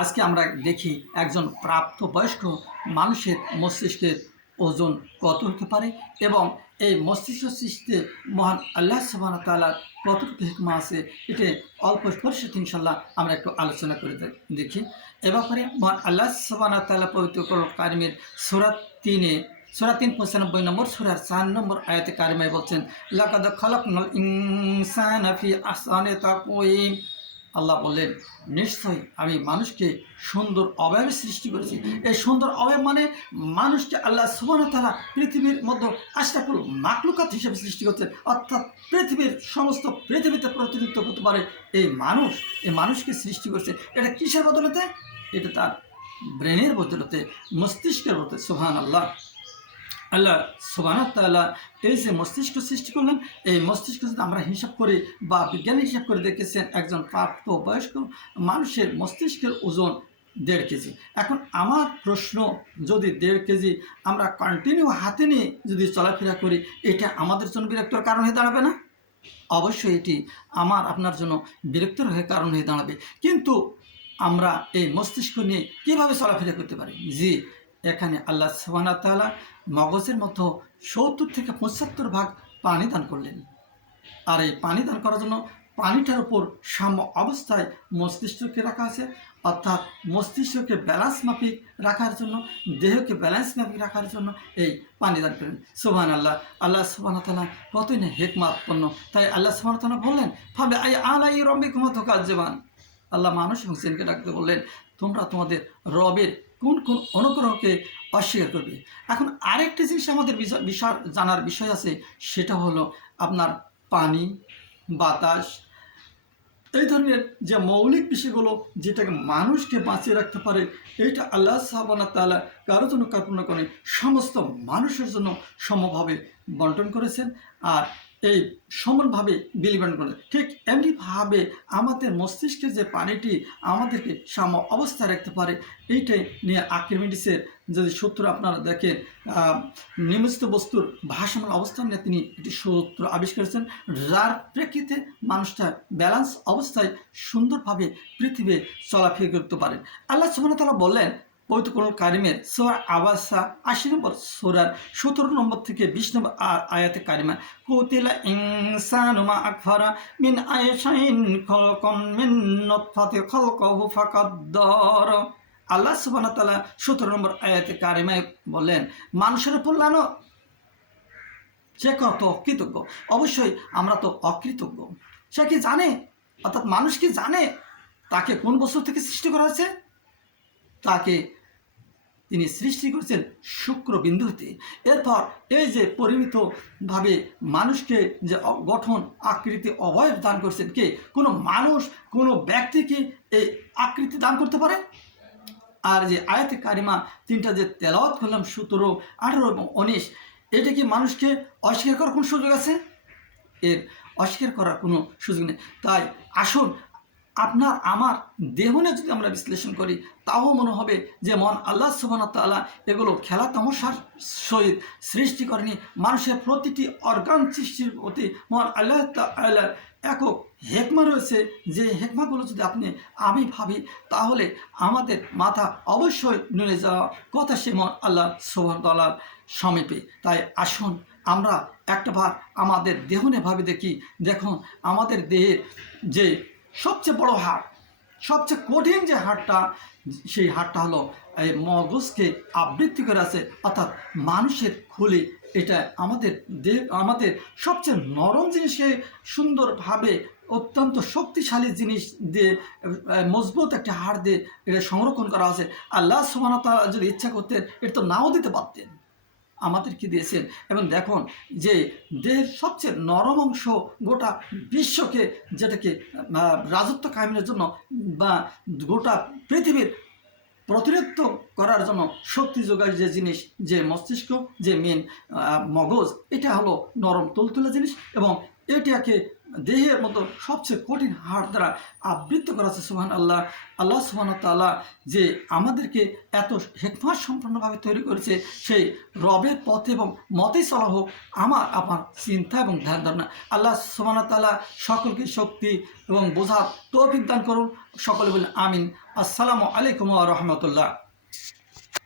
আজকে আমরা দেখি একজন প্রাপ্তবয়স্ক মানুষের মস্তিষ্কের ওজন কত হতে পারে এবং এই মস্তিষ্ক সৃষ্টিতে মহান আল্লাহ সুবাহ তালার কতটুকু হিকমা আছে, এটা অল্প পরিষদ ইনশাল্লাহ আমরা একটু আলোচনা করে দেখি। এ ব্যাপারে মহান আল্লাহ সুবাহ তালা পবিত্র কারিমের সুরাত তিনে সুরা তিন পঁচানব্বই নম্বর, সুরার চার নম্বর আয়াতে কারিমায় বলছেন, লাকাদ খালাকনাল ইনসানা ফি আহসানি তাকওয়িম। আল্লাহ বললেন, নিশ্চয়ই আমি মানুষকে সুন্দর অবয়ব সৃষ্টি করেছি। এই সুন্দর অবয়ব মানে মানুষকে আল্লাহ সুবাহ তালা পৃথিবীর মধ্যে আশরাফুল মাকলুকাত হিসেবে সৃষ্টি করছেন। অর্থাৎ পৃথিবীর সমস্ত পৃথিবীতে প্রতিনিধিত্ব করতে পারে এই মানুষ। এই মানুষকে সৃষ্টি করছে। এটা কিসের বদলতে? এটা তার ব্রেনের বদলতে, মস্তিষ্কের বদলতে। সুহান আল্লাহ আল্লাহ তাল্লাহ এই যে মস্তিষ্ক সৃষ্টি করলেন, এই মস্তিষ্ক যদি আমরা হিসাব করি বা বিজ্ঞানী হিসাব করে দেখেছেন, একজন প্রাপ্ত বয়স্ক মানুষের মস্তিষ্কের ওজন দেড় কেজি। এখন আমার প্রশ্ন, যদি দেড় কেজি আমরা কন্টিনিউ হাতে নিয়ে যদি চলাফেরা করি, এটা আমাদের জন্য বিরক্তর কারণ হয়ে দাঁড়াবে না? অবশ্যই এটি আমার, আপনার জন্য বিরক্তর হয়ে কারণ হয়ে দাঁড়াবে। কিন্তু আমরা এই মস্তিষ্ক নিয়ে কীভাবে চলাফেরা করতে পারি? জি এখানে আল্লাহ সুবাহ তালা মগজের মতো সত্তর থেকে পঁচাত্তর ভাগ পানি দান করলেন। আর এই পানি দান করার জন্য পানিটার উপর সাম্য অবস্থায় মস্তিষ্ককে রাখা আছে, অর্থাৎ মস্তিষ্ককে ব্যালেন্স মাফিক রাখার জন্য, দেহকে ব্যালেন্স মাফিক রাখার জন্য এই পানি দান করেন। সুবহান আল্লাহ আল্লাহ সুবহান তালা কতই না হেকমাৎপন্ন তাই আল্লাহ সুবহান তালা বললেন ভাবে আই আলাই রম্বি কুমতো কার্যবান আল্লাহ মানুষ এবং সেনকে ডাকতে বললেন, তোমরা তোমাদের রবের কোন কোন অনুগ্রহকে অস্বীকার করবে? এখন আরেকটি জিনিস আমাদের বিষয় জানার বিষয় আছে, সেটা হলো আপনার পানি, বাতাস, এই ধরনের যে মৌলিক বিষয়গুলো যেটাকে মানুষকে বাঁচিয়ে রাখতে পারে, এইটা আল্লাহ সাহাবানা তালা কারও জন্য কল্পনা করে, সমস্ত মানুষের জন্য সমভাবে বন্টন করেছেন। আর এই সমানভাবে বিলিবন করে। ঠিক এমনিভাবে আমাদের মস্তিষ্কের যে পানিটি আমাদেরকে সাম অবস্থায় রাখতে পারে, এইটাই নিয়ে আর্কিমিডিসের যদি সূত্র আপনারা দেখেন নিমিষ্ট বস্তুর ভাসমান অবস্থান নিয়ে তিনি একটি সূত্র আবিষ্কার করেছেন, যার প্রেক্ষিতে মানুষটা ব্যালান্স অবস্থায় সুন্দরভাবে পৃথিবী চলাফেরা করতে পারেন আল্লাহ সুবহানাহু বললেন পবিত্র কোন কারিমের সোরা আবাসা আশি নম্বর সোরার সতেরো নম্বর থেকে বিশ নম্বর আ- আয়াতে কারিমা, কুতিলা ইনসানুমা আকফারা মিন আয়সাইন খলকন মিন নতফাতে খলকহু ফাকাদ্দার আল্লাহ সুবহানাহু তাআলা সতেরো নম্বর আয়াতে কারিমায় বললেন, মানুষের উপর লানো সে কত অকৃতজ্ঞ অবশ্যই আমরা তো অকৃতজ্ঞ। সে কি জানে? অর্থাৎ মানুষ কি জানে? তাকে কোন বস্তু থেকে সৃষ্টি করা হয়েছে? তাকে তিনি সৃষ্টি করেছেন শুক্র বিন্দুতে এরপর এই যে পরিমিতভাবে মানুষকে যে গঠন, আকৃতি, অবয়ব দান করছেন কে? কোনো মানুষ, কোনো ব্যক্তিকে এই আকৃতি দান করতে পারে? আর যে আয়াতে কারিমা তিনটা যে তেলাওয়াত করলাম, সতেরো, আঠেরো এবং উনিশ, এটা কি মানুষকে অস্বীকার করার কোনো সুযোগ আছে? এর অস্বীকার করার কোনো সুযোগ নেই। তাই আসুন আপনার, আমার দেহ নিয়ে যদি আমরা বিশ্লেষণ করি, তাও মনে হবে যে মন আল্লাহ সুবাহ তাআলা এগুলো খেলা তামাশার সহিত সৃষ্টি করেনি। মানুষের প্রতিটি অর্গান সৃষ্টির প্রতি মন আল্লাহ তাআলার একক হেকমা রয়েছে। যে হেকমাগুলো যদি আপনি, আমি ভাবি, তাহলে আমাদের মাথা অবশ্যই নড়ে যাওয়া কথা সে মন আল্লাহ সুবাহ তাআলার সমীপে। তাই আসুন আমরা একটা বার আমাদের দেহ নিয়ে ভাবে দেখি। দেখুন, আমাদের দেহের যে সবচেয়ে বড় হাড় সবচেয়ে কঠিন যে হাড়টা সেই হাড়টা হলো এই মগজকে আবৃত্তি করে আছে, অর্থাৎ মানুষের খুলি। এটা আমাদের দেহ, আমাদের সবচেয়ে নরম জিনিসকে সুন্দরভাবে অত্যন্ত শক্তিশালী জিনিস দিয়ে মজবুত একটা হাড় দিয়ে এটা সংরক্ষণ করা আছে। আল্লাহ সুবাহতা যদি ইচ্ছা করতেন, এটা তো নাও দিতে পারতেন। আমাদের কি দিয়েছেন? এবং দেখুন যে দেহের সবচেয়ে নরম অংশ গোটা বিশ্বকে যেটাকে রাজত্ব কায়েমের জন্য বা গোটা পৃথিবীর প্রতিনিধিত্ব করার জন্য শক্তি যোগায় যে জিনিস, যে মস্তিষ্ক, যে মেন মগজ, এটা হলো নরম তুলতুলা জিনিস এবং এটাকে দেহের মতো সবচেয়ে কঠিন হাড় দ্বারা আবৃত্ত করা আছে সুহান আল্লাহ আল্লাহ সুহান তাল্লাহ যে আমাদেরকে এত হেকমাত সম্পন্নভাবে তৈরি করেছে, সেই রবের পথে এবং মতে চলা হোক, আমার আমার চিন্তা এবং ধ্যান ধারণা। আল্লাহ সুবাহ তাল্লাহ সকলকে শক্তি এবং বোঝার তৌফিক দান করুন। সকলে বলে আমিন। আসসালামু আলাইকুম রহমতুল্লাহ।